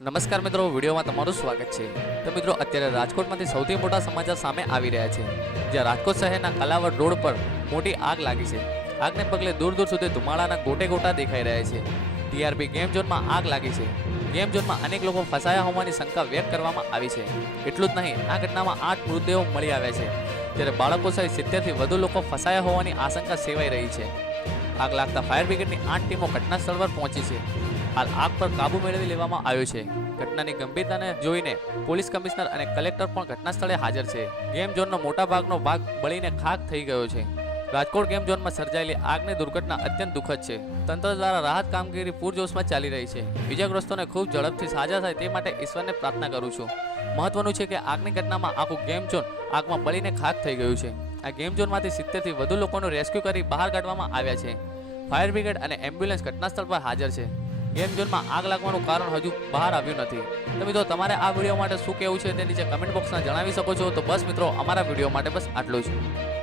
નમસ્કાર મિત્રો, વિડીયોમાં તમારું સ્વાગત છે। તો મિત્રો, અત્યારે રાજકોટમાંથી સૌથી મોટા સમાચાર સામે આવી રહ્યા છે, જ્યાં રાજકોટ શહેરના કલાવડ રોડ પર મોટી આગ લાગી છે। આગને પગલે દૂર દૂર સુધી ધુમાડાના ગોટે ગોટા દેખાઈ રહ્યા છે। ટીઆરપી ગેમ ઝોનમાં આગ લાગી છે। ગેમ ઝોનમાં અનેક લોકો ફસાયા હોવાની શંકા વ્યક્ત કરવામાં આવી છે। એટલું જ નહીં, આ ઘટનામાં 8 મૃતદેહો મળી આવ્યા છે, જ્યારે બાળકો સહિત 70થી વધુ લોકો ફસાયા હોવાની આશંકા સેવાઈ રહી છે। આગ લાગતા ફાયર બ્રિગેડની 8 ટીમો ઘટના સ્થળ પર પહોંચી છે। હાલ આગ પર કાબુ મેળવી લેવામાં આવ્યો છે। ઘટનાની ગંભીરતાને જોઈને પોલીસ કમિશનર અને કલેક્ટર પણ ઘટના સ્થળે હાજર છે। ગેમ ઝોનનો મોટા ભાગનો ભાગ બળીને ખાક થઈ ગયો છે। રાજકોટ ગેમ ઝોનમાં સર્જાયેલી આગની દુર્ઘટના અત્યંત દુઃખદ છે। તંત્ર દ્વારા રાહત કામગીરી પૂરજોશમાં ચાલી રહી છે। ઇજાગ્રસ્તોને ખૂબ ઝડપથી સાજા થાય તે માટે ઈશ્વરને પ્રાર્થના કરું છું। મહત્વનું છે કે આગની ઘટનામાં આખું ગેમ ઝોન આગમાં બળીને ખાક થઈ ગયું છે। આ ગેમ ઝોનમાંથી 70થી વધુ લોકોનું રેસ્ક્યુ કરી બહાર કાઢવામાં આવ્યા છે। ફાયર બ્રિગેડ અને એમ્બ્યુલન્સ ઘટના સ્થળ પર હાજર છે। ગેમ ઝોનમાં આગ લાગવાનું કારણ હજુ બહાર આવ્યું નથી। તો મિત્રો, તમારે આ વિડીયો માટે શું કહેવું છે તે નીચે કમેન્ટ બોક્સમાં જણાવી શકો છો। તો બસ મિત્રો, અમારા વિડીયો માટે બસ આટલું જ।